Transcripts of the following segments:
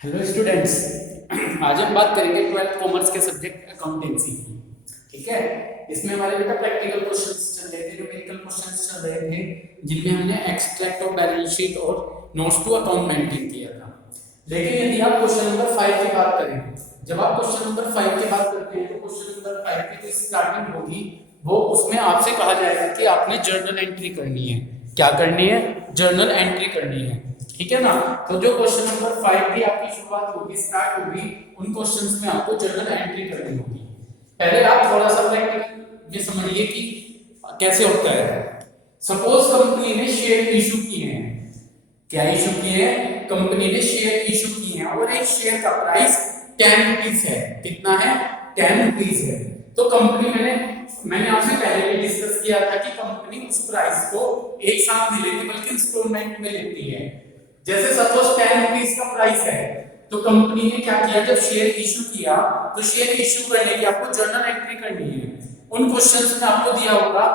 Hello students. आज हम बात करेंगे 12th कॉमर्स के सब्जेक्ट अकाउंटेंसी की। ठीक है, इसमें हमारे बेटा प्रैक्टिकल क्वेश्चंस चल रहे थे, न्यूमेरिकल क्वेश्चंस चल रहे थे, जिनमें हमने एक्सट्रैक्ट ऑफ बैलेंस शीट और नोट्स टू अकाउंट मेंटेन किया था। लेकिन यदि आप क्वेश्चन नंबर 5 की बात करें, जब आप क्वेश्चन नंबर 5 की बात करते हैं तो क्वेश्चन नंबर 5 की जो स्टार्टिंग होगी वो उसमें आपसे कहा जाएगा कि आपने जर्नल एंट्री करनी है। क्या करनी है? जर्नल एंट्री करनी है। ठीक है ना। तो जो क्वेश्चन नंबर 5 की आपकी शुरुआत होगी, स्टार्ट होगी, उन क्वेश्चंस में आपको जर्नल एंट्री करनी होगी। पहले आप थोड़ा सा प्रैक्टिकल ये समझिए कि कैसे होता है। सपोज कंपनी ने शेयर इशू किए हैं। क्या इशू किए हैं? कंपनी ने शेयर इशू किए हैं और एक शेयर का प्राइस 10 रुपीस है। कितना है? 10 रुपीस है। तो कंपनी मैंने आपसे पहले भी डिस्कस किया था कि कंपनी उस प्राइस को एक साथ नहीं लेती बल्कि इंस्टॉलमेंट में लेती है। जैसे सपोज 10 रुपीस का प्राइस है तो कंपनी ने क्या किया, जब शेयर इशू किया तो शेयर इशू करने की आपको जर्नल एंट्री करनी है। उन क्वेश्चंस में आपको दिया होगा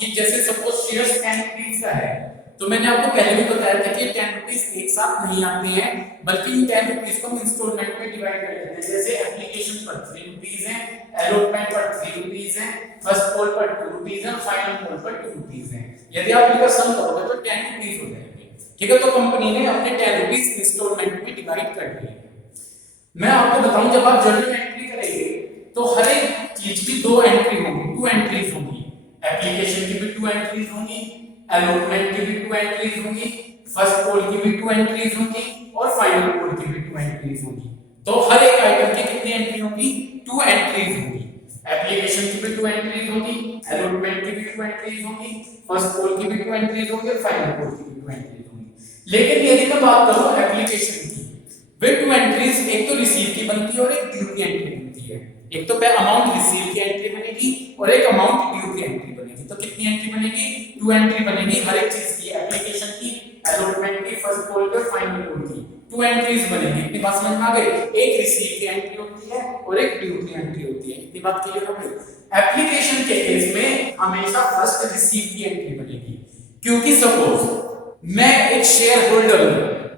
कि जैसे सपोज शेयर 10 रुपीस का है तो मैंने आपको पहले भी बताया था कि 10 रुपीस एक साथ नहीं आते हैं बल्कि इन 10 रुपीस को हम इंस्टॉलमेंट में डिवाइड कर लेते हैं। जैसे एप्लीकेशन पर 3 रुपीस है, अलॉटमेंट पर 3 रुपीस है, फर्स्ट कॉल पर 2 रुपीस है, फाइनल कॉल पर 2 रुपीस है। यदि आप इनका सम करोगे तो 10 रुपीस हो जाएंगे। ठीक है, तो कंपनी ने अपने 10 रुपीस इंस्टॉलमेंट में डिवाइड कर दिए। मैं आपको बताऊं, जब आप जर्नल एंट्री करेंगे तो हर एक चीज की 2 एंट्री होंगी, 2 एंट्रीज होंगी। एप्लीकेशन की भी 2 एंट्रीज होंगी, अलॉटमेंट की भी 2 एंट्रीज होंगी, फर्स्ट कॉल की भी 2 एंट्रीज होंगी और फाइनल कॉल की भी 2 एंट्रीज होंगी। तो हर एक आइटम की कितनी एंट्री होंगी? 2 एंट्रीज होंगी। एप्लीकेशन की भी 2 एंट्रीज होंगी, अलॉटमेंट की भी 2 एंट्रीज होंगी, फर्स्ट कॉल की भी 2 एंट्रीज होंगी और फाइनल कॉल की भी 2 एंट्रीज होंगी। लेकिन यदि मैं बात करूं एप्लीकेशन की, वे 2 एंट्रीज एक तो रिसीव की बनती है और एक ड्यू की एंट्री बनती है। एक तो पे अमाउंट रिसीव की एंट्री बनेगी और एक अमाउंट ड्यू की एंट्री बनेगी। तो कितनी एंट्री बनेगी? 2 एंट्री बनेगी हर एक चीज की, एप्लीकेशन की, अलॉटमेंट की, फर्स्ट कॉल की और फाइनल कॉल की 2 एंट्रीज बनेगी। इतनी बात समझ में आ गई? एक रिसीव की एंट्री होती है और एक ड्यू की एंट्री होती है। इतनी बात क्लियर हो गई? एप्लीकेशन के केस में हमेशा फर्स्ट रिसीव की एंट्री बनेगी, क्योंकि सपोज मैं एक शेयर होल्डर हूं,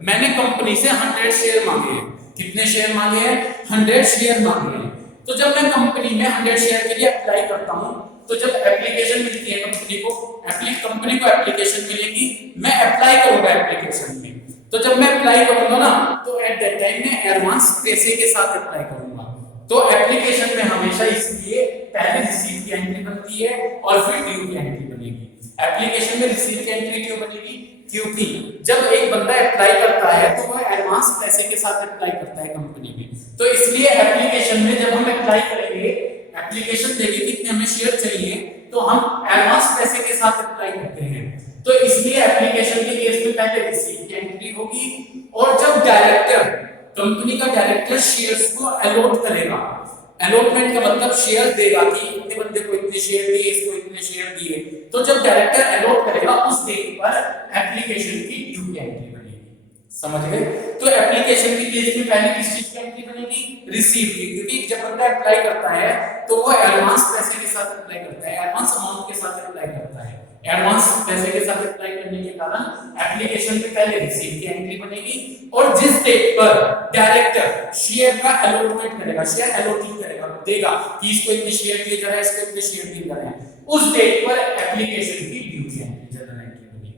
मैंने कंपनी से 100 शेयर मांगे हैं। कितने शेयर मांगे हैं? 100 शेयर मांगे हैं। तो जब मैं कंपनी में 100 शेयर के लिए अप्लाई करता हूं तो जब एप्लीकेशन मिलती है कंपनी को एप्लीकेशन मिलेगी, मैं अप्लाई करूंगा एप्लीकेशन में। तो जब मैं अप्लाई करूंगा ना तो एट दैट टाइम मैं एडवांस पैसे के साथ अप्लाई करूंगा। तो एप्लीकेशन में हमेशा इसलिए पहले रिसीव की एंट्री बनती है और फिर ड्यू की एंट्री बनेगी। एप्लीकेशन में रिसीव की एंट्री क्यों बनेगी? क्योंकि जब एक बंदा अप्लाई करता है तो वह एडवांस पैसे के साथ अप्लाई करता है कंपनी में। तो इसलिए एप्लीकेशन में जब हम अप्लाई करेंगे, एप्लीकेशन देखेगी कि हमें शेयर चाहिए तो हम एडवांस पैसे के साथ अप्लाई करते हैं। तो इसलिए एप्लीकेशन के केस में पहले रिसीव की एंट्री होगी और जब कंपनी का डायरेक्टर शेयर्स को अलॉट करेगा, अलॉटमेंट का मतलब शेयर देगा कि इतने बंदे को इतने शेयर दिए, इसको इतने शेयर दिए। तो जब डायरेक्टर अलॉट करेगा उस डेट पर एप्लीकेशन की ड्यू की एंट्री बनेगी। समझ गए? तो एप्लीकेशन के केस में पहले किस चीज की एंट्री बनेगी? रिसीव की, क्योंकि जब बंदा अप्लाई करता है तो वो एडवांस पैसे के साथ अप्लाई करता है, एडवांस अमाउंट के साथ अप्लाई करता है। एडवांस पैसे के साथ अप्लाई करने के कारण एप्लीकेशन में पहले रिसीव की एंट्री बनेगी और जिस डेट पर डायरेक्टर शेयर का अलॉटमेंट करेगा, शेयर अलॉट करेगा, देगा कि इसको इतने शेयर दिए जा रहे हैं, इसको इतने शेयर दिए जा रहे हैं, उस डेट पर एप्लीकेशन की ड्यू की एंट्री, जर्नल एंट्री बनेगी।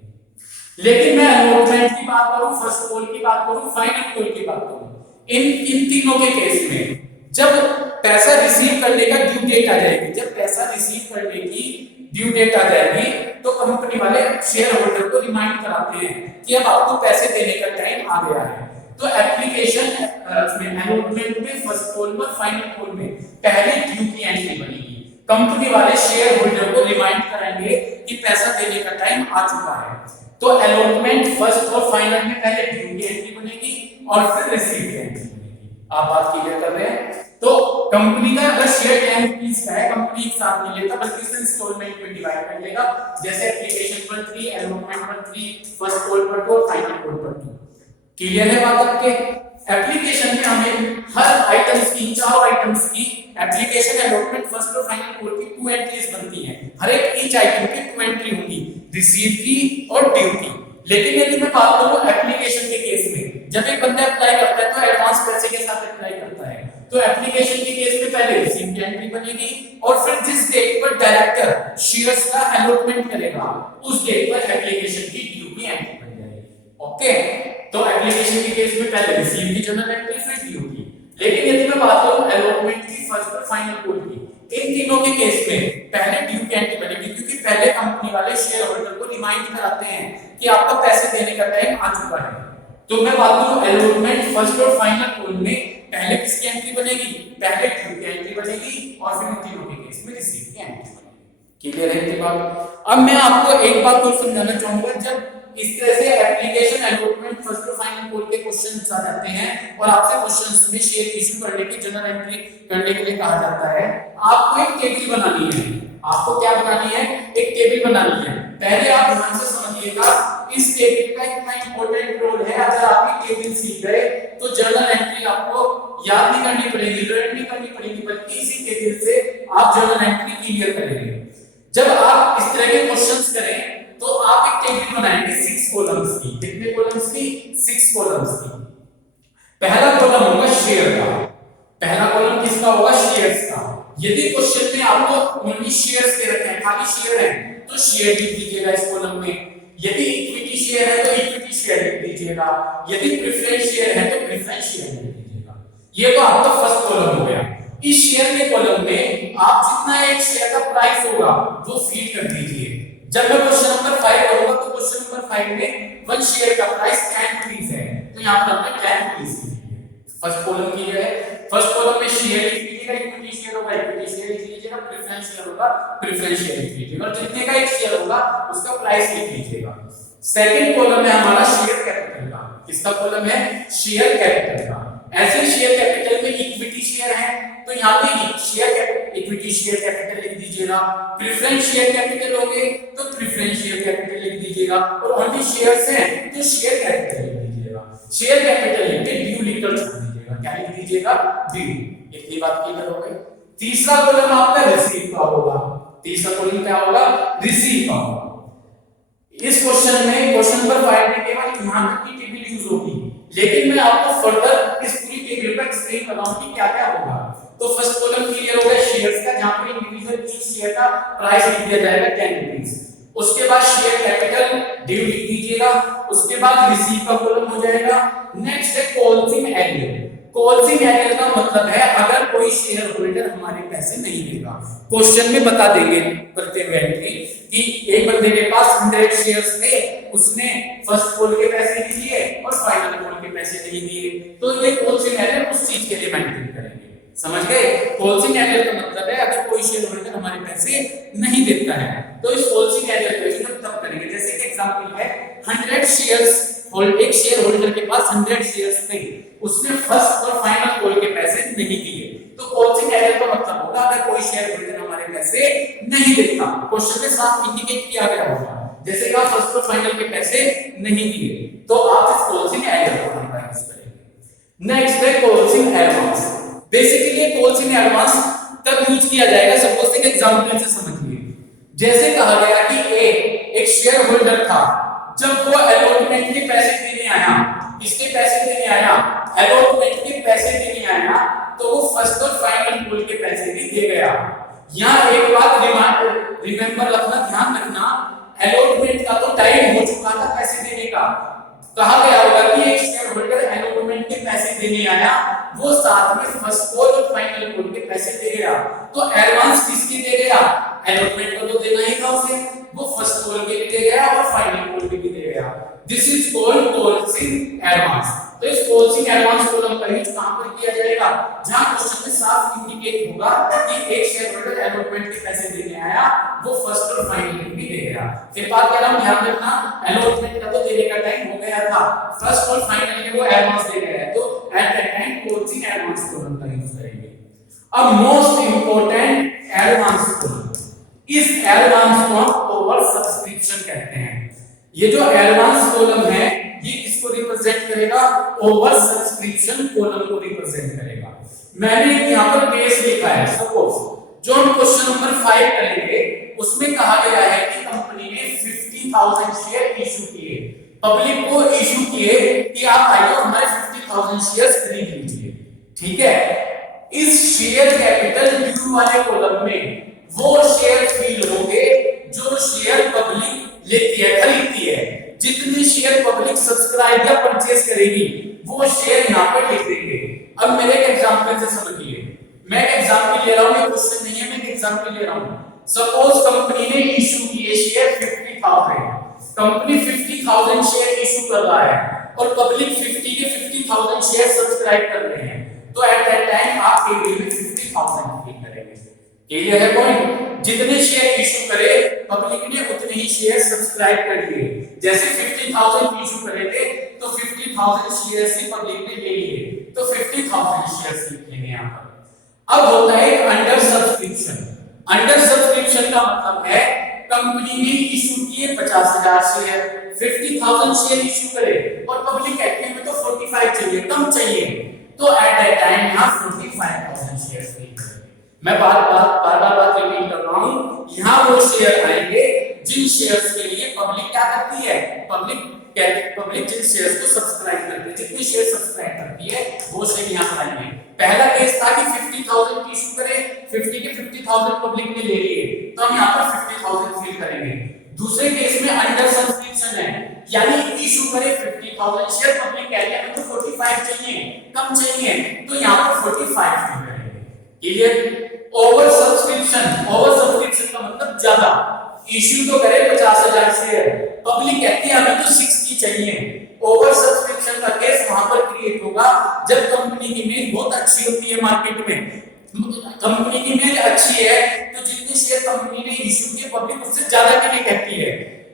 लेकिन मैं अलॉटमेंट की बात करूं, फर्स्ट कॉल की बात करूं, फाइनल कॉल की बात करूं, इन तीनों के केस में जब पैसा रिसीव करने का ड्यू डेट आ जाएगी, जब पैसा रिसीव करने की ड्यू डेट आ जाएगी तो कंपनी वाले शेयर होल्डर को रिमाइंड कराते हैं कि अब आपको पैसे देने का टाइम आ गया है। तो एप्लीकेशन में, अलॉटमेंट में, फर्स्ट कॉल में, फाइनल कॉल में पहले ड्यू की एंट्री बनेगी। कंपनी वाले शेयर होल्डर को रिमाइंड कराएंगे कि पैसा देने का टाइम आ चुका है। तो अलॉटमेंट, फर्स्ट और फाइनल में पहले ड्यू की एंट्री बनेगी और फिर रिसीव की एंट्री बनेगी। आप बात क्लियर कर रहे हैं? तो कंपनी का अगर शेयर 10 रुपीस का है, कंपनी एक साथ नहीं लेता बल्कि इसे इंस्टॉलमेंट में डिवाइड कर लेगा। जैसे एप्लीकेशन पर 3, अलॉटमेंट पर 3, फर्स्ट कॉल पर 2, फाइनल कॉल पर 2। क्लियर है बात आपके? एप्लीकेशन में हमें हर आइटम्स की, चारों आइटम्स की, एप्लीकेशन, अलॉटमेंट, फर्स्ट और फाइनल कॉल की 2 एंट्रीज बनती हैं। हर एक ईच आइटम की 2 एंट्री होगी, रिसीव की और ड्यू की। लेकिन यदि मैं बात करूं एप्लीकेशन के केस में, जब एक बंदा अप्लाई करता है तो एडवांस तो एप्लीकेशन के केस में पहले रिसीव की एंट्री बनेगी और फिर जिस डेट पर डायरेक्टर शेयर्स का अलॉटमेंट करेगा उस डेट पर एप्लीकेशन की ड्यू की एंट्री बन जाएगी। ओके, तो एप्लीकेशन के केस में पहले रिसीव की जनरल एंट्री फिर ड्यू की। लेकिन यदि मैं बात करूं अलॉटमेंट की, फर्स्ट और फाइनल कॉल की, इन तीनों के केस में पहले ड्यू की एंट्री बनेगी, क्योंकि पहले कंपनी वाले शेयर होल्डर को रिमाइंड कराते हैं कि आपका पैसे देने का टाइम आ चुका है। तो मैं बात करूं अलॉटमेंट फर्स्ट और फाइनल कॉल में पहले किसकी एंट्री बनेगी? पहले ड्यू की एंट्री बनेगी और फिर इन तीनों के केस में रिसीव की एंट्री बनेगी। क्लियर है ये बात? अब मैं आपको एक बात और समझाना चाहूंगा, जब इस तरह से एप्लीकेशन अलॉटमेंट फर्स्ट और फाइनल कॉल के क्वेश्चंस आ जाते हैं और आपसे क्वेश्चंस में शेयर इशू करने की जनरल एंट्री करने के लिए कहा जाता है, आपको एक टेबल बनानी है। आपको क्या बनानी है? एक टेबल बनानी है। पहले आप ध्यान से समझिएगा, इस टेबल का इतना इंपॉर्टेंट रोल है। अगर आप ये टेबल सीख गए तो जनरल एंट्री आपको याद नहीं करनी पड़ेगी, लर्न नहीं करनी पड़ेगी, बल्कि इसी टेबल से आप जनरल एंट्री क्लियर करेंगे। जब आप इस तरह के क्वेश्चंस करें तो आप एक टेबल बनाएंगे 6 कॉलम्स की। कितने कॉलम्स की? 6 कॉलम्स की। पहला कॉलम होगा शेयर का। पहला कॉलम किसका होगा? शेयर्स का। यदि क्वेश्चन में आपको ओनली शेयर्स दे रखे हैं, खाली शेयर है, तो शेयर लिख दीजिएगा इस कॉलम में। यदि इक्विटी शेयर है तो इक्विटी शेयर लिख दीजिएगा। यदि प्रेफरेंस शेयर है तो प्रेफरेंस शेयर लिख दीजिएगा। ये तो आपका फर्स्ट कॉलम हो गया। इस शेयर के कॉलम में आप जितना एक शेयर का प्राइस होगा वो फीड कर दीजिए। जब मैं क्वेश्चन नंबर 5 करूंगा तो क्वेश्चन नंबर 5 में 1 शेयर का प्राइस 10 रुपीस है, तो यहां पर हमने 10 रुपीस लिखा। फर्स्ट कॉलम की है, फर्स्ट कॉलम में शेयर लिख लीजिएगा, इक्विटी शेयर होगा इक्विटी शेयर लिख लीजिएगा, प्रेफरेंस शेयर होगा प्रेफरेंस शेयर लिख लीजिएगा, और जितने का एक शेयर होगा उसका प्राइस लिख लीजिएगा। सेकंड कॉलम है हमारा शेयर कैपिटल का। किसका कॉलम है? शेयर कैपिटल का। ऐसे शेयर कैपिटल में इक्विटी शेयर है तो यहां पे शेयर इक्विटी शेयर कैपिटल लिख दीजिएगा। प्रेफरेंस शेयर कैपिटल होंगे तो प्रेफरेंस शेयर कैपिटल लिख दीजिएगा, और ओनली शेयर्स हैं तो शेयर कैपिटल लिख दीजिएगा। शेयर कैपिटल लिख के ड्यू लिखकर छोड़ दीजिएगा। क्या लिख दीजिएगा? ड्यू। इतनी बात क्लियर हो गई। तीसरा कॉलम आपका रिसीव का होगा। तीसरा कॉलम क्या होगा? रिसीव का होगा। इस क्वेश्चन में क्वेश्चन नंबर 5 में केवल यहां तक की टेबल यूज होगी, लेकिन मैं आपको फर्दर इस पूरी टेबल पर एक्सप्लेन कर रहा हूं कि क्या-क्या होगा। तो फर्स्ट कॉलम क्लियर हो गया शेयर्स का, जहां पर इंडिविजुअल ईच शेयर का प्राइस लिख दिया जाएगा 10 रुपीस। उसके बाद शेयर कैपिटल ड्यू लिख दीजिएगा। उसके बाद रिसीव का कॉलम हो जाएगा। नेक्स्ट है कॉलिंग एरियर। कॉलिंग एरियर का मतलब है अगर कोई शेयर होल्डर हमारे पैसे नहीं देगा। क्वेश्चन में बता देंगे करते हुए एंट्री कि एक बंदे के पास 100 शेयर्स थे, उसने फर्स्ट कॉल के पैसे नहीं दिए और फाइनल कॉल के पैसे नहीं दिए, तो ये कॉलिंग एरियर उस चीज के लिए मेंटेन करेंगे। समझ गए? कॉलिंग एरियर का मतलब है अगर कोई शेयर होल्डर हमारे पैसे नहीं देता है तो इस कॉलिंग एरियर को हम तब करेंगे। जैसे कि एग्जांपल है 100 शेयर्स एक शेयर होल्डर के पास 100 शेयर्स थे, उसने फर्स्ट और फाइनल कॉल के पैसे नहीं दिए, तो कॉलिंग एरियर का मतलब होगा अगर कोई शेयर होल्डर हमारे पैसे नहीं देता। क्वेश्चन में साफ इंडिकेट किया गया होगा, जैसे कि फर्स्ट और फाइनल के पैसे नहीं दिए, तो आप इस कॉलिंग एरियर को यूज करेंगे। नेक्स्ट है calling advance. Basically calling advance तब यूज किया जाएगा, सपोज एक एग्जांपल से समझिए। जैसे कहा गया कि एक शेयर होल्डर था, जब वो अलॉटमेंट के पैसे देने आया, किसके पैसे देने आया? अलॉटमेंट के पैसे देने आया, तो वो फर्स्ट और फाइनल कॉल के पैसे भी दे गया। यहाँ एक बात रिमेंबर रखना, ध्यान रखना, अलॉटमेंट का तो टाइम हो चुका था पैसे देने का। कहा गया होगा कि एक शेयर होल्डर अलॉटमेंट के पैसे देने आया, वो साथ में फर्स्ट कॉल और फाइनल कॉल के पैसे दे गया, तो एडवांस किसके दे गया? अलॉटमेंट को तो देना ही था उसे, वो फर्स्ट कॉल के भी दे गया और फाइनल कॉल के भी दे गया। This is called calling advance. तो इस कॉलिंग एडवांस कॉलम का यूज कहां पर किया जाएगा? जहां क्वेश्चन में साफ इंडिकेट होगा कि एक शेयर होल्डर अलॉटमेंट के पैसे देने आया, वो फर्स्ट और फाइनल के भी दे गया। फिर बात कर रहा हूं, ध्यान रखना, अलॉटमेंट का तो देने का टाइम हो गया था, फर्स्ट और फाइनल के वो एडवांस दे गया है, तो at that time calling advance column का यूज करेंगे। अब मोस्ट इंपॉर्टेंट एडवांस कॉलम, इस एडवांस को हम ओवर सब्सक्रिप्शन कहते हैं। ये जो एडवांस कॉलम है ये किसको रिप्रेजेंट करेगा? ओवर सब्सक्रिप्शन कॉलम को रिप्रेजेंट करेगा। मैंने यहां पर केस लिखा है, सपोज जो हम क्वेश्चन नंबर 5 करेंगे उसमें कहा गया है कि कंपनी ने 50,000 शेयर इशू किए, पब्लिक को इशू किए कि आप आइए हमारे 50,000 शेयर्स खरीद लीजिए। ठीक है, शेयर कैपिटल ड्यू वाले कॉलम में वो शेयर फिल होंगे जो शेयर पब्लिक लेती है, खरीदती है। जितने शेयर पब्लिक सब्सक्राइब या परचेज करेगी वो शेयर यहाँ पर लिख देंगे। अब मेरे एक एग्जांपल से समझिए, मैं एक एग्जांपल ले रहा हूँ, ये क्वेश्चन नहीं है, मैं एक एग्जांपल ले रहा हूँ। सपोज कंपनी ने इशू किए शेयर 50,000, कंपनी 50,000 शेयर इशू कर रहा है और पब्लिक 50 के 50,000 शेयर सब्सक्राइब कर रहे हैं, तो एट दैट टाइम आप टेबल में 50,000 फिल करेंगे। क्लियर है पॉइंट? जितने शेयर इशू करे पब्लिक ने उतने ही शेयर सब्सक्राइब कर लिए। जैसे 50,000 इशू करे थे तो 50,000 शेयर से पब्लिक ने ले लिए, तो 50,000 शेयर लिखेंगे यहाँ पर। अब होता है अंडर सब्सक्रिप्शन। अंडर सब्सक्रिप्शन का मतलब है कंपनी ने इशू किए 50,000 शेयर, 50,000 शेयर इशू करे और पब्लिक कहती है तो 45 चाहिए, कम चाहिए, तो एट दैट टाइम यहाँ 45,000 शेयर फिल करेंगे। मैं बार बार रिपीट कर रहा हूँ, यहाँ वो शेयर आएंगे जिन शेयर्स के लिए पब्लिक क्या करती है, पब्लिक जिन शेयर्स को सब्सक्राइब करती है, जितने शेयर सब्सक्राइब करती है वो शेयर यहाँ पर आएंगे। पहला केस था कि 50,000 इशू करे, 50 के 50,000 पब्लिक ने ले लिए, तो हम यहाँ पर 50,000 फिल करेंगे। दूसरे केस में अंडर सब्सक्रिप्शन है, यानी इशू करे 50,000 शेयर, पब्लिक कह रही है तो 45 चाहिए, कम चाहिए, तो यहाँ पर 45 फिल करेंगे। क्लियर? ओवर सब्सक्रिप्शन का मतलब ज्यादा, इश्यू तो करे 50,000 शेयर, पब्लिक कहती है हमें तो 60 चाहिए। ओवर सब्सक्रिप्शन का केस वहां पर क्रिएट होगा जब कंपनी की इमेज बहुत अच्छी होती है मार्केट में, कंपनी की इमेज अच्छी है तो जितने शेयर कंपनी ने इशू किए पब्लिक उससे ज्यादा के लिए कहती है।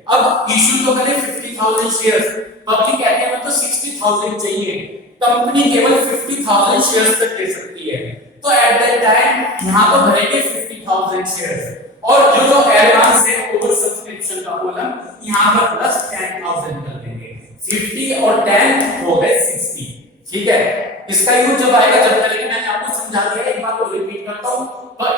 अब इशू तो करे 50,000 शेयर्स, पब्लिक कहती है हमें तो 60,000 चाहिए, कंपनी केवल 50,000 शेयर्स तक ले सकती है, तो एट दैट टाइम यहां पर भरेंगे 50,000 शेयर्स और जो एडवांस है ओवर सब्सक्रिप्शन का कॉलम यहां पर प्लस 10,000 कर देंगे। 50 और 10 हो गए 60। ठीक है? इसका यूज जब आएगा जब करेंगे, मैंने आपको समझा दिया, एक बार और रिपीट करता हूं।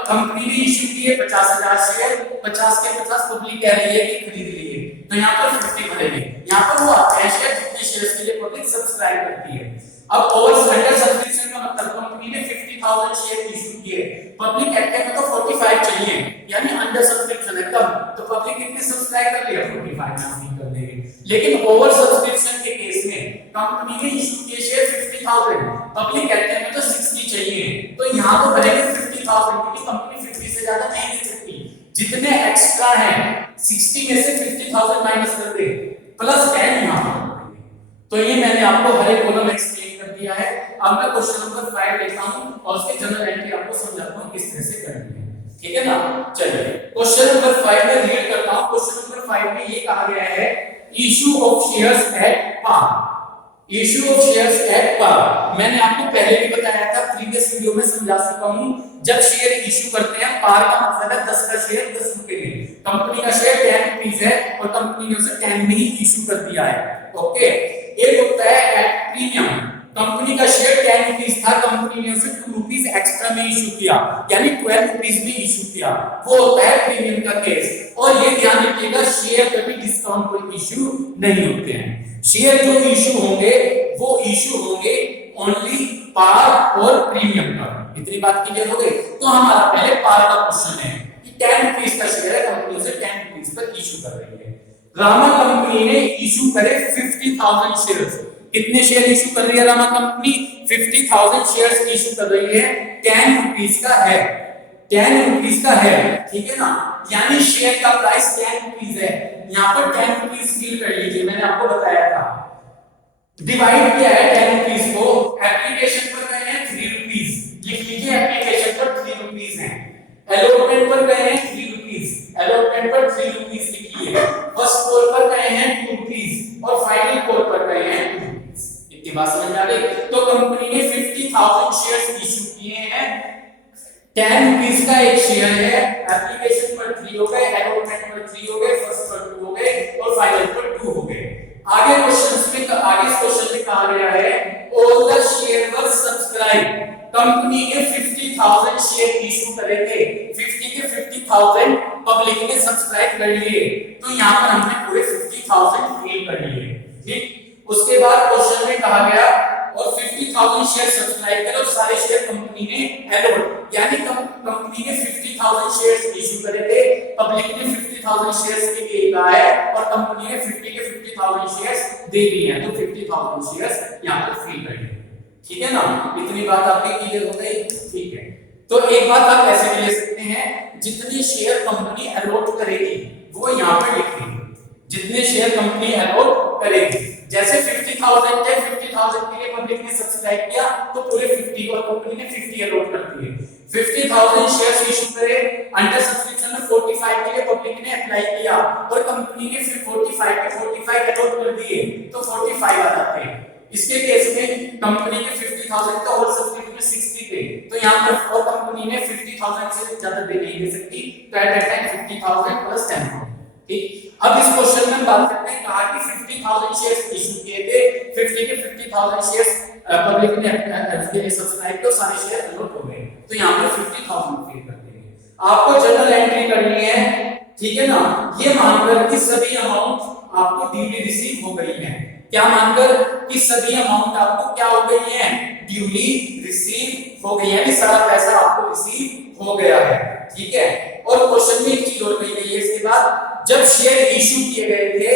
कंपनी ने इशू किए 50,000 शेयर, 50 के 50 पब्लिक कह रही है कि खरीद लिए, तो यहां पर 50 भरेंगे। यहां पर वो आते हैं शेयर जितने शेयर्स के लिए पब्लिक सब्सक्राइब करती है। अब ओवर अंडर सब्सक्रिप्शन का मतलब कंपनी ने 50,000 शेयर इशू किए, पब्लिक कहते हैं तो 45 चाहिए, यानी अंडर सब्सक्रिप्शन है कम, तो पब्लिक कितने सब्सक्राइब कर लिया 45 नाम कर देंगे। लेकिन ओवर सब्सक्रिप्शन के केस में कंपनी ने इशू किए शेयर 50,000, पब्लिक कहते हैं तो 60 चाहिए, तो यहां तो भरेंगे 50,000 क्योंकि कंपनी 50 से ज्यादा नहीं दे सकती। जितने एक्स्ट्रा हैं 60 में से 50,000 माइनस कर दे प्लस 10 यहां पर। तो ये मैंने आपको हर एक कॉलम एक्सप्लेन कर दिया है। अब मैं क्वेश्चन नंबर 5 लेता हूं और उसके जनरल एंट्री आपको समझाता हूं किस तरह से करनी है। ठीक है ना? चलिए क्वेश्चन नंबर 5 में रीड करता हूं। क्वेश्चन नंबर 5 में ये कहा गया है issue of shares at par. Issue of shares at par मैंने आपको पहले भी बताया था, प्रीवियस वीडियो में समझा चुका हूं। जब शेयर इशू करते हैं, पार का मतलब है 10 का शेयर 10 रुपए में, कंपनी का शेयर 10 रुपीस है और कंपनी ने उसे 10 में ही इशू कर दिया है। ओके, एक होता है एट प्रीमियम, कंपनी का शेयर 10 रुपीस था, कंपनी ने उसे 2 रुपीस एक्स्ट्रा में इशू किया, यानी 12 रुपीस में इशू किया, वो होता है प्रीमियम का केस। और ये ध्यान रखिएगा शेयर कभी डिस्काउंट पर इशू नहीं होते हैं। शेयर जो इशू होंगे वो इशू होंगे ओनली पार और प्रीमियम पर। इतनी बात क्लियर हो गई? तो हमारा पहले पार का क्वेश्चन है कि 10 रुपीस का शेयर है, कंपनी उसे 10 रुपीस पर इशू कर रही है। रामा कंपनी ने इशू करे 50,000 शेयर्स। कितने शेयर इशू कर रही है रामा कंपनी? 50,000 शेयर्स इशू कर रही है, 10 रुपीस का है, 10 रुपीस का है। ठीक है ना? यानी शेयर का प्राइस 10 रुपीस है, यहाँ पर 10 रुपीस फिल कर लीजिए, मैंने आपको बताया था। डिवाइड किया है 10 रुपीस को, एप्लीकेशन पर गए हैं 3 रुपीस, लिख लीजिए एप्लीकेशन पर 3 रुपीस है। अलॉटमेंट पर गए हैं 3 रुपीस, अलॉटमेंट पर 3 रुपीस लिखिए। फर्स्ट कॉल पर गए हैं 2 रुपीस और फाइनल कॉल पर गए हैं 2 रुपीस। इतनी बात समझ आ गई? तो कंपनी ने 50,000 शेयर्स इशू किए हैं, 10 रुपीस का एक शेयर है, एप्लीकेशन पर 3 हो गए, अलॉटमेंट पर 3 हो गए, फर्स्ट पर 2 हो गए और फाइनल पर 2 हो गए। आगे क्वेश्चन में कहा गया है all the share were subscribe. Company ने 50,000 शेयर इशू करे थे, 50 के 50,000 पब्लिक ने सब्सक्राइब कर लिए, तो यहां पर हमने पूरे 50,000 फिल कर लिए। ठीक, उसके बाद क्वेश्चन में कहा गया और 50,000 50,000 शेयर सब्सक्राइब करे और सारे शेयर कंपनी ने अलॉट, यानी कंपनी ने 50,000 शेयर्स इशू करे थे, पब्लिक ने 50,000 शेयर्स के लिए कहा है और कंपनी ने 50 के 50,000 शेयर्स दे दिए हैं, तो 50,000 शेयर्स यहां पर फ्री करेंगे। ठीक है ना, इतनी बात आपकी क्लियर हो गई? ठीक है, तो एक बात आप ऐसे भी ले सकते हैं, जितने शेयर कंपनी अलॉट करेगी वो यहां पे लिखेंगे, जितने शेयर कंपनी अलॉट करेगी। जैसे 50,000 थे, 50,000 के लिए पब्लिक ने सब्सक्राइब किया तो पूरे 50 और कंपनी ने 50 अलॉट कर दिए। 50,000 शेयर्स इशू करे अंडर सब्सक्रिप्शन में 45 के लिए पब्लिक ने अप्लाई किया और कंपनी ने फिर 45 के 45 अलॉट कर दिए, तो 45 आ जाते हैं। इसके केस में कंपनी के 50,000 का होल सब्सक्रिप्शन में 60 थे, तो यहां पर और कंपनी ने 50,000 से ज्यादा दे नहीं दे सकती, तो एट दैट टाइम 50,000 प्लस 10,000। ठीक, अब इस क्वेश्चन में हम बात करते हैं, कहा कि 50,000 शेयर्स इशू किए थे, 50 के 50,000 शेयर्स पब्लिक ने के लिए सब्सक्राइब किया, सारे शेयर अलॉट हो गए, तो यहां पर 50,000 पे कर देंगे। आपको जर्नल एंट्री करनी है, ठीक है ना, ये मानकर कि सभी अमाउंट आपको ड्यूली रिसीव हो गई है। क्या मानकर कि सभी अमाउंट आपको क्या हो गई है? ड्यूली रिसीव हो गई है, यानी सारा पैसा आपको रिसीव हो गया है। ठीक है, और क्वेश्चन में एक चीज और कही गई है इसके बाद, जब शेयर इशू किए गए थे,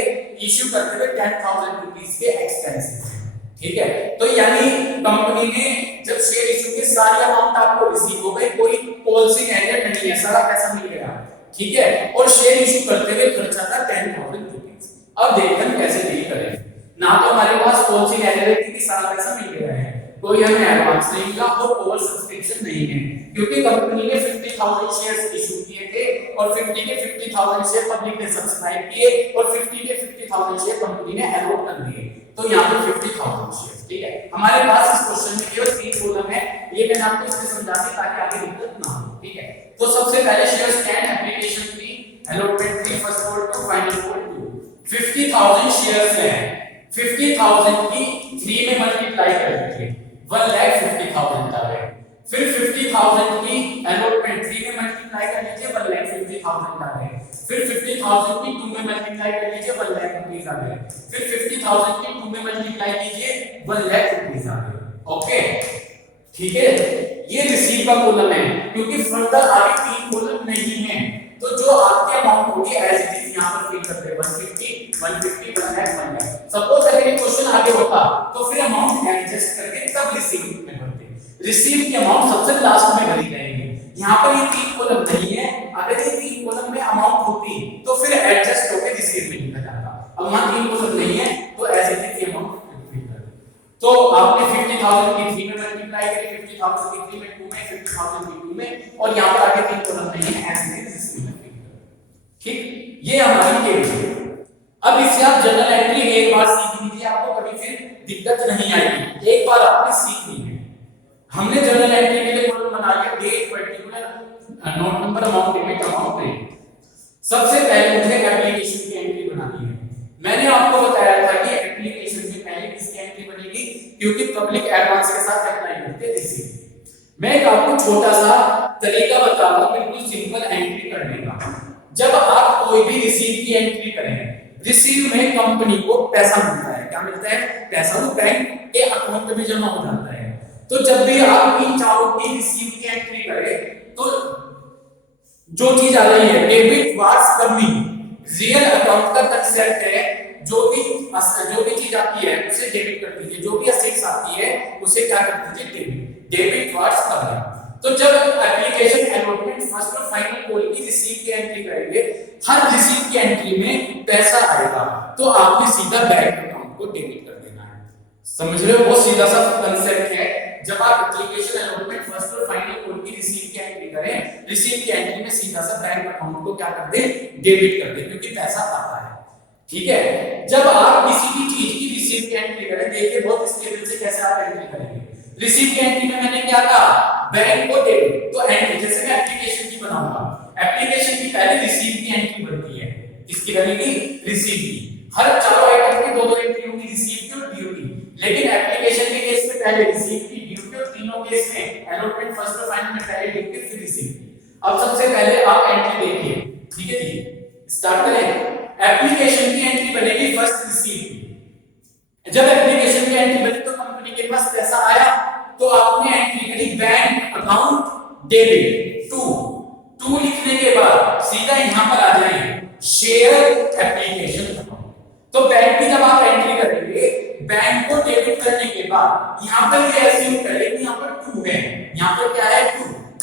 इशू करते हुए 10,000 रुपीस के एक्सपेंसिव। ठीक है, तो यानी कंपनी ने जब शेयर इशू के सारे अमाउंट आपको रिसीव हो गए, कोई पॉलिसी एरियर नहीं है, सारा पैसा मिल गया। ठीक है, और शेयर इशू करते हुए खर्चा था 10,000 रुपीस। अब देखते हैं कैसे डील करें। ना तो हमारे पास पॉलिसी एरियर है कि सारा पैसा मिल गया है, कोई हमें एडवांस नहीं मिला और ओवर सब्सक्रिप्शन नहीं है, क्योंकि कंपनी ने 50,000 शेयर्स इशू किए थे और 50 के 50,000 शेयर पब्लिक ने सब्सक्राइब किए और 50 के 50,000 शेयर कंपनी ने अलॉट कर दिए, तो यहां पर 50,000 शेयर। ठीक है, हमारे पास इस क्वेश्चन में केवल 3 कॉलम है, ये मैंने आपको इसलिए समझा दिया ताकि आगे दिक्कत ना हो। ठीक है, तो सबसे पहले shares can application fee allotment fee first call to final call to 50,000 shares हैं, 50,000 की 3 में मल्टीप्लाई कर दीजिए, 1,50,000 आ गए। फिर 50,000 की अलॉटमेंट 3 में मल्टीप्लाई कर लीजिए, 1,50,000 आ गए। फिर 50,000 की 2 में मल्टीप्लाई कर लीजिए, 1,00,000 रुपीस आ गए। फिर 50,000 की 2 में मल्टीप्लाई कीजिए, 1,00,000 रुपीस आ गए। ओके, ठीक है, ये रिसीव का कॉलम है, क्योंकि फर्दर आगे 3 कॉलम नहीं है, तो जो आपके अमाउंट होगी एज इट इज यहां पर फिल कर दे, 150 150 1,00,000। सपोज अगर ये क्वेश्चन आगे होता तो फिर अमाउंट एडजस्ट करके तब रिसीव में भरते, रिसीव की अमाउंट सबसे लास्ट में भरी जाएगी। यहां पर ये 3 कॉलम नहीं है, अगर ये 3 कॉलम में अमाउंट होती तो फिर एडजस्ट होकर रिसीव में लिखा जाता। अब यहां 3 कॉलम नहीं है, तो as it is amount fill कर दो। तो आपने 50,000 की 3 में मल्टीप्लाई करी, 50,000 की 3 में 2 में, 50,000 की 2 में, और यहां पर आगे 3 कॉलम नहीं है, एज इट इज रिसीव में फिल कर। ठीक, ये हमारी केस है। अब इससे आप जनरल एंट्री एक बार सीख लीजिए, आपको कभी फिर दिक्कत नहीं आएगी, एक बार आपने सीख ली है। हमने जनरल एंट्री के लिए कॉलम बना लिया, date, particular, note number, amount, limit, amount, rate. सबसे पहले मुझे एप्लीकेशन की एंट्री बनानी है। मैंने आपको बताया था कि एप्लीकेशन में पहले किसकी एंट्री बनेगी, क्योंकि पब्लिक एडवांस के साथ अप्लाई करते हैं रिसीव। मैं एक आपको छोटा सा तरीका बताऊंगा, बिल्कुल सिंपल एंट्री करने का। जब आप कोई भी रिसीव की एंट्री करें, रिसीव में कंपनी को पैसा मिलता है, क्या मिलता है? पैसा, वो बैंक के अकाउंट में जमा हो जाता है। तो जब भी आप इन चारों की रिसीव की एंट्री करें, तो जो चीज आ रही है debit was coming, real account का कंसेप्ट है, जो भी चीज आती है उसे डेबिट कर दीजिए, जो भी असेट्स आती है उसे क्या कर दीजिए? Debit, debit was coming. तो जब एप्लीकेशन अलॉटमेंट फर्स्ट और फाइनल कॉल की रिसीव की एंट्री करेंगे, हर रिसीव की एंट्री में पैसा आएगा, तो आपने सीधा बैंक अकाउंट को डेबिट कर देना है। समझ रहे हो? वो सीधा सा कंसेप्ट है। जब आप एप्लीकेशन अलॉटमेंट फर्स्ट और फाइनल कॉल की रिसीव की एंट्री करें, रिसीव की एंट्री में सीधा सा बैंक अकाउंट को क्या कर दे? डेबिट कर दे, क्योंकि पैसा आता है। ठीक है, जब आप किसी भी चीज की रिसीव की एंट्री करें, देखिए बहुत स्टेबल से कैसे आप एंट्री करेंगे। रिसीव की एंट्री में मैंने क्या कहा? बैंक को डेबिट। तो एंट्री जैसे मैं एप्लीकेशन की बनाऊंगा, एप्लीकेशन की पहले रिसीव की एंट्री बनती है, किसकी बनेगी? रिसीव की। हर चारों आइटम की दो एंट्री होगी, रिसीव की और ड्यू की। लेकिन एप्लीकेशन के केस में पहले रिसीव की, ड्यू की, और तीनों केस में अलॉटमेंट फर्स्ट और फाइनल में पहले ड्यू की फिर रिसीव की। अब सबसे पहले आप एंट्री देखिए, ठीक है जी, स्टार्ट करें। एप्लीकेशन की एंट्री बनेगी फर्स्ट रिसीव की। जब एप्लीकेशन की एंट्री बनी तो कंपनी के पास पैसा आया, डेबिट टू, टू लिखने के बाद सीधा यहां पर आ जाएंगे शेयर एप्लीकेशन अकाउंट। तो बैंक की जब आप एंट्री करेंगे, बैंक को डेबिट करने के बाद यहां पर ये एज्यूम करें कि यहां पर 2 है, यहां पर क्या है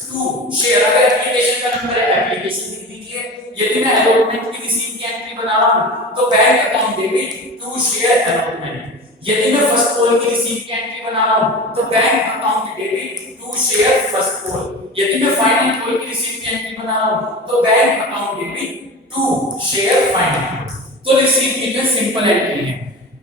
2 शेयर। अगर एप्लीकेशन का नंबर है एप्लीकेशन लिख दीजिए। यदि मैं अलॉटमेंट की रिसीव की एंट्री बना रहा हूं तो bank account debit 2 share allotment. यदि मैं फर्स्ट कॉल की रिसीव की एंट्री बना रहा हूं तो bank account debit 2 share first call. यदि मैं फाइनल कॉल की रिसीव की एंट्री बना रहा हूं तो bank account debit 2 share final. तो रिसीव की में सिंपल एंट्री है।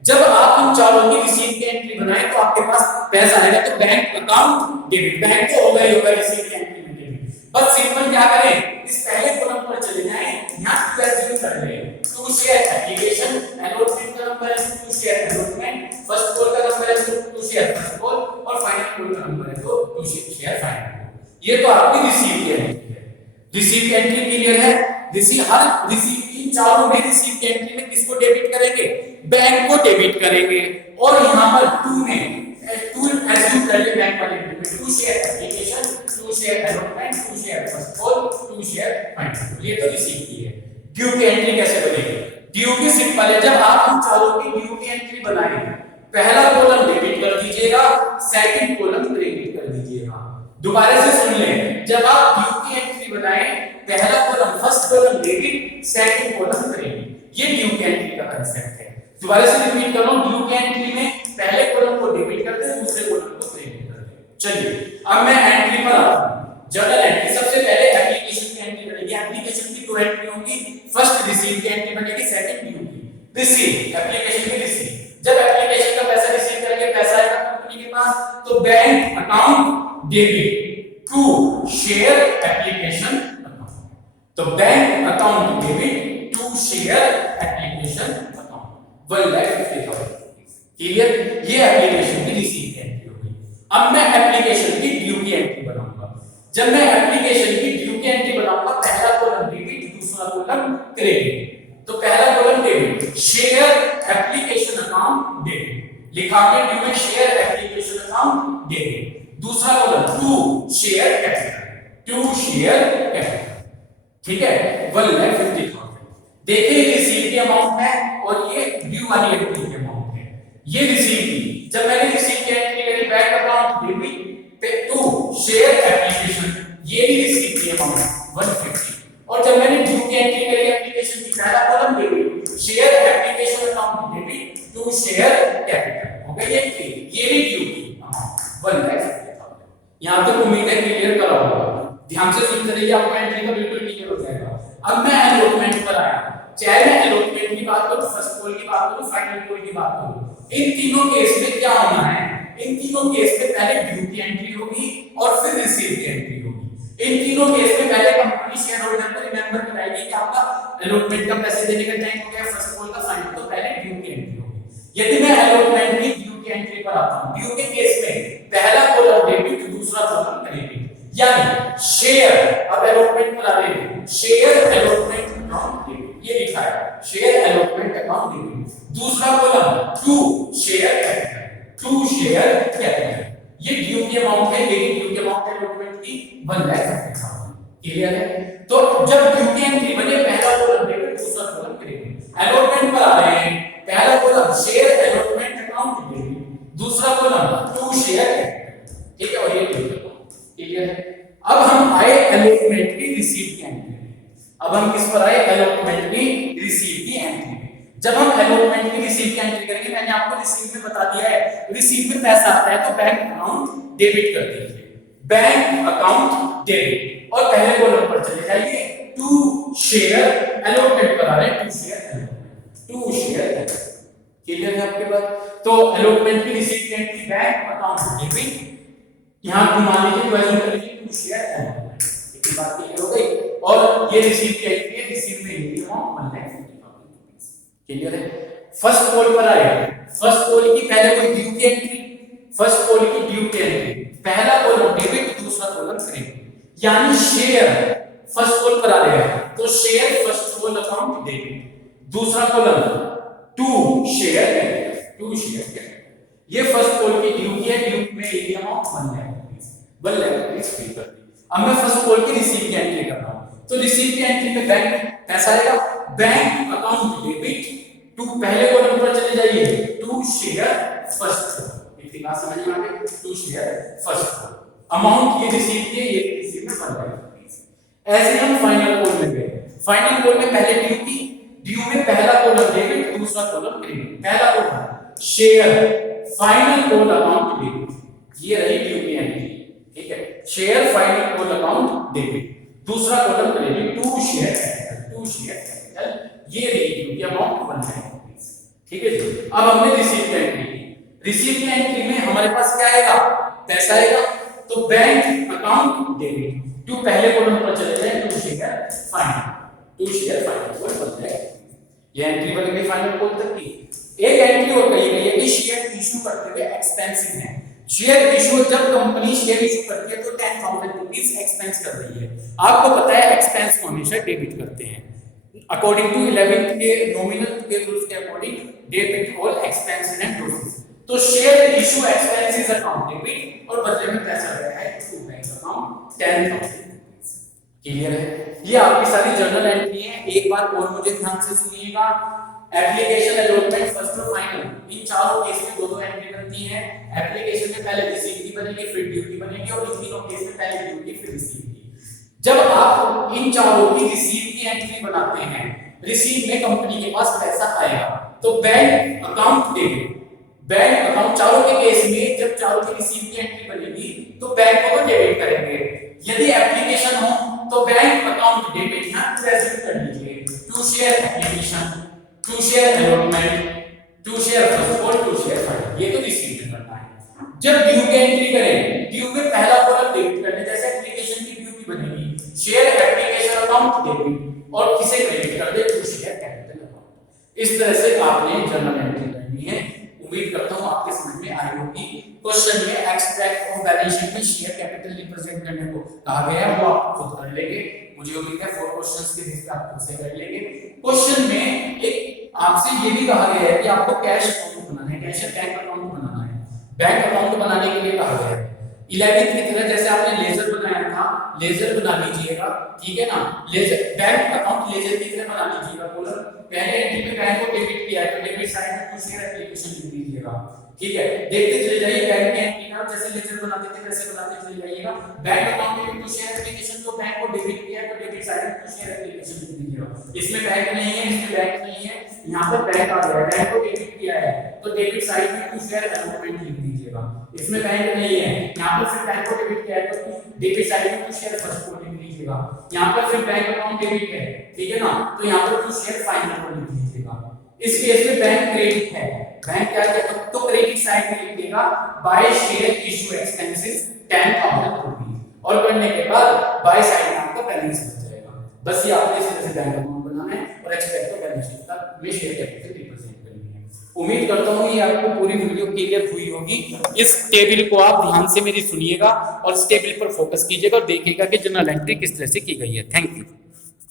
जब आप इन चारों की रिसीव की एंट्री बनाएं तो आपके पास पैसा आएगा, तो बैंक अकाउंट डेबिट, बैंक तो होगा ही होगा रिसीव की एंट्री में डेबिट। बस सिंपल क्या करें, इस पहले कॉलम पर चले जाएं, यहां एज्यूम कर लें 2 शेयर एप्लीकेशन, अलॉटमेंट का नंबर है 2 शेयर अलॉटमेंट, फर्स्ट कॉल का नंबर है 2 शेयर फर्स्ट कॉल और फाइनल कॉल का नंबर है तो 2 शेयर फाइनल। ये तो आपकी रिसीव की एंट्री है। रिसीव की एंट्री क्लियर है। रिसीव इन चारों में रिसीव की एंट्री में किसको डेबिट करेंगे, बैंक को डेबिट करेंगे। और यहां पर 2 में 2 एज्यूम कर ले बैंक वाले में 2 share application, 2 share allotment, 2 share first call, 2 share final. ये तो रिसीव की है। ड्यू की एंट्री कैसे बनेगी, ड्यू की सिंपल है। जब आप इन चारों की ड्यू की एंट्री बनाएंगे, पहला कॉलम डेबिट कर दीजिएगा, सेकंड कॉलम क्रेडिट कर दीजिएगा। दोबारा से सुन लें, जब आप ड्यू की एंट्री बनाएं, पहला column first column debit, second column credit. ये ड्यू की एंट्री का कांसेप्ट है। दोबारा से रिपीट कर रहा हूं, ड्यू की एंट्री में पहले कॉलम को डेबिट करते हैं, दूसरे कॉलम को क्रेडिट करते हैं। चलिए अब मैं एंट्री पर आता हूं। जर्नल एंट्री सबसे पहले एप्लीकेशन की एंट्री बनेगी। एप्लीकेशन की 2 एंट्री होंगी, फर्स्ट रिसीव की एंट्री बनेगी, सेकंड ड्यू की। रिसीव एप्लीकेशन की रिसीव, जब एप्लीकेशन का पैसा रिसीव करके पैसा आएगा कंपनी के पास तो bank account debit 2 share application account. तो bank account debit 2 share application account 1,50,000। Clear, ये एप्लीकेशन की रिसीव की एंट्री हो गई। अब मैं एप्लीकेशन की ड्यू की एंट्री बनाऊंगा। जब मैं एप्लीकेशन की ड्यू की एंट्री बनाऊंगा, पहला कॉलम डेबिट, दूसरा कॉलम क्रेडिट। तो पहला column debit share application account debit, लिखा है ड्यू में शेयर एप्लीकेशन अकाउंट डेबिट। दूसरा column 2 share capital, 2 share capital. ठीक है, 1,50,000। देखिए रिसीव की अमाउंट है और ये ड्यू वाली एंट्री की अमाउंट है। ये रिसीव की, जब मैंने रिसीव की एंट्री करी बैंक अकाउंट डेबिट पे 2 शेयर एप्लीकेशन, ये भी रिसीव की अमाउंट 150। और जब मैंने ड्यू की एंट्री करी एप्लीकेशन की, पहला column debit share application account debit 2 share capital, हो गई एंट्री। ये भी ड्यू की अमाउंट 1,50,000। यहां तक उम्मीद है क्लियर करा होगा। ध्यान से सुनते रहिए, आपको एंट्री का बिल्कुल क्लियर हो जाएगा। अब मैं अलॉटमेंट पर आया, चाहे मैं अलॉटमेंट की बात करूं, फर्स्ट कॉल की बात करूं, फाइनल कॉल की बात करूं, इन तीनों केस में क्या होना है, इन तीनों केस में पहले ड्यू की एंट्री होगी और फिर रिसीव की एंट्री होगी। इन तीनों केस में पहले कंपनी शेयर होल्डर को रिमेंबर कराएगी कि आपका अलॉटमेंट का पैसे देने का टाइम हो गया, फर्स्ट कॉल का फाइनल, तो पहले ड्यू की एंट्री होगी। यदि मैं अलॉटमेंट की ड्यू की एंट्री पर आता हूं, ड्यू के केस में पहला कॉलम डेबिट, दूसरा कॉलम क्रेडिट, यानी शेयर, अब अलॉटमेंट पर आ रहे हैं, शेयर अलॉटमेंट अकाउंट डेबिट, ये लिखा है शेयर अलॉटमेंट अकाउंट डेबिट। दूसरा column 2 share capital, 2 share capital. ये ड्यू की अमाउंट है, ये ड्यू की अमाउंट है अलॉटमेंट की 1,50,000। क्लियर है। तो जब ड्यू की एंट्री बने, पहला कॉलम डेबिट, दूसरा कॉलम क्रेडिट। अलॉटमेंट पर आ रहे हैं, पहला column share allotment account debit, दूसरा कॉलम 2 शेयर कैपिटल। ठीक है, और ये क्लियर है। अब हम आए अलॉटमेंट की रिसीव की एंट्री में। अब हम किस पर आए, अलॉटमेंट की रिसीव की एंट्री में। जब हम अलॉटमेंट की रिसीव की एंट्री करेंगे, मैंने आपको रिसीव में बता दिया है, रिसीव में पैसा आता है तो बैंक अकाउंट डेबिट कर दीजिए, बैंक अकाउंट डेबिट। और पहले कॉलम पर चले जाइए, 2 शेयर अलॉटमेंट पर आ रहे हैं, 2 शेयर अलॉटमेंट, 2 शेयर। क्लियर है आपके बात। तो अलॉटमेंट की रिसीव की एंट्री बैंक अकाउंट डेबिट, यहां घुमा लीजिए, वैल्यू कर लीजिए 2 शेयर अलॉटमेंट। इतनी बात क्लियर हो गई। और ये रिसीव की एंट्री है, रिसीव में एंट्री अमाउंट 1,50,000। क्लियर है। फर्स्ट कॉल पर आए, फर्स्ट कॉल की पहले कोई ड्यू की एंट्री, फर्स्ट कॉल की ड्यू की एंट्री, पहला कॉलम डेबिट, दूसरा कॉलम क्रेडिट, यानी शेयर फर्स्ट कॉल पर आ रहे हैं तो share first call account debit, दूसरा column 2 share capital, 2 share capital. ये फर्स्ट कॉल की ड्यू की है, ड्यू में एरिया अमाउंट 1,50,000 पे कर दी। अब मैं फर्स्ट कॉल की रिसीव की एंट्री कर रहा हूं, तो रिसीव की एंट्री में बैंक पैसा आएगा, बैंक अकाउंट डेबिट टू, पहले कॉलम पर चले जाइए, टू शेयर फर्स्ट कॉल, इतनी बात समझ में आ गई, to share first call, amount ये रिसीव किए, ये रिसीव में 1 लाख रुपीस। ऐसे हम फाइनल कॉल में गए, फाइनल कॉल में पहले ड्यू की, ड्यू में पहला कॉलम डेबिट, दूसरा कॉलम क्रेडिट, पहला column share final call account debit, ये रही ड्यू की एंट्री, ठीक है, share final call account debit, दूसरा column credit, to share capital, ये रही ड्यू की अमाउंट 1 लाख रुपीस, ठीक है जी। अब हमने रिसीव की एंट्री की, रिसीव की एंट्री में हमारे पास क्या आएगा, पैसा आएगा, तो बैंक अकाउंट डेबिट टू, पहले कॉलम पर चले जाए, टू शेयर फाइनल कॉल बनता है, ये एंट्री बन गई फाइनल कॉल तक की। एक एंट्री और कही गई है कि शेयर इशू करते हुए एक्सपेंसिव है, शेयर इशू, जब कंपनी शेयर इशू करती है तो 10,000 रुपीस एक्सपेंस कर रही है, आपको पता है एक्सपेंस को हमेशा डेबिट करते हैं, अकॉर्डिंग टू 11th के नॉमिनल के रूल्स के according debit all expense and losses, तो share issue expenses account debit और बदले में पैसा गया है to bank account 10,000 rupees, clear है, ये आपकी सारी जर्नल एंट्री है। एक बार और मुझे ध्यान से सुनिएगा, एप्लीकेशन, अलॉटमेंट, फर्स्ट और फाइनल, इन चारों केस में दो एंट्री बनती है, एप्लीकेशन में पहले रिसीव की बनेगी, फिर ड्यू की बनेगी, और इन तीनों केस में पहले ड्यू की फिर रिसीव की। जब आप इन चारों की रिसीव की एंट्री बनाते हैं, रिसीव में कंपनी के पास पैसा आएगा, तो bank account debit, bank account, चारों के केस में जब चारों की रिसीव की एंट्री बनेगी तो बैंक को डेबिट करेंगे, यदि एप्लीकेशन हो तो बैंक अकाउंट डेबिट यहां प्रेजेंट कर लीजिए, to share application, to share allotment, to share first call, to share final, ये तो रिसीव में करना है। जब ड्यू की एंट्री करें, ड्यू में पहला कॉलम डेबिट करने, जैसे एप्लीकेशन की ड्यू की बनेगी, शेयर एप्लीकेशन अकाउंट डेबिट, और किसे क्रेडिट कर दे, टू शेयर कैपिटल अकाउंट। इस तरह से आपने जर्नल एंट्री करनी है। उम्मीद करता हूं आपके समझ में आई होगी। क्वेश्चन में एक्सट्रैक्ट ऑफ बैलेंस शीट में शेयर कैपिटल रिप्रेजेंट करने को कहा गया है, वो आप खुद कर लेंगे, मुझे उम्मीद है 4 क्वेश्चंस के बेस पे आप खुद से कर लेंगे। क्वेश्चन में एक आपसे ये भी कहा गया है कि आपको कैश अकाउंट बनाना है, कैश बैंक अकाउंट बनाना है, बैंक अकाउंट बनाने के लिए कहा गया है। 11th की तरह जैसे आपने लेजर बनाया था, लेजर बना लीजिएगा, ठीक है ना, लेजर बैंक अकाउंट लेजर की तरह बना लीजिएगा, कॉलम पहले एंट्री में बैंक को डेबिट किया है तो डेबिट साइड में टू शेयर एप्लीकेशन लिख दीजिएगा, ठीक है, देखते चले जाइए बैंक की एंट्री का, जैसे लेजर बनाते थे वैसे बनाते चले जाइएगा। बैंक अकाउंट में टू शेयर एप्लीकेशन, तो बैंक को डेबिट किया है तो डेबिट साइड में टू शेयर एप्लीकेशन लिख दीजिएगा, इसमें बैंक नहीं है, इसमें बैंक नहीं है, यहां पर बैंक आ गया है, बैंक को डेबिट किया है तो डेबिट साइड में टू शेयर अलॉटमेंट लिख दीजिएगा, इसमें बैंक नहीं है, यहां पर फिर बैंक को डेबिट किया है तो डेबिट साइड में टू शेयर फर्स्ट को लिख लीजिएगा, यहां पर फिर बैंक अकाउंट डेबिट है, ठीक है ना, तो यहां पर टू शेयर फाइनल को लिख लीजिएगा। इस केस में बैंक क्रेडिट है, बैंक क्या है तो क्रेडिट साइड में लिख देगा by share issue expenses 10,000 rupees, और करने के बाद बाय साइड में आपका बैलेंस बच जाएगा। बस ये आपने इस तरह से बैंक अकाउंट बनाना है और एक्सपेक्ट का बैलेंस शीट का में शेयर कैपिटल रिप्रेजेंट करनी है। उम्मीद करता हूं ये आपको पूरी वीडियो क्लियर हुई होगी। इस टेबल को आप ध्यान से मेरी सुनिएगा और इस टेबल पर फोकस कीजिएगा और देखिएगा कि जर्नल एंट्री किस तरह से की गई है। Thank you.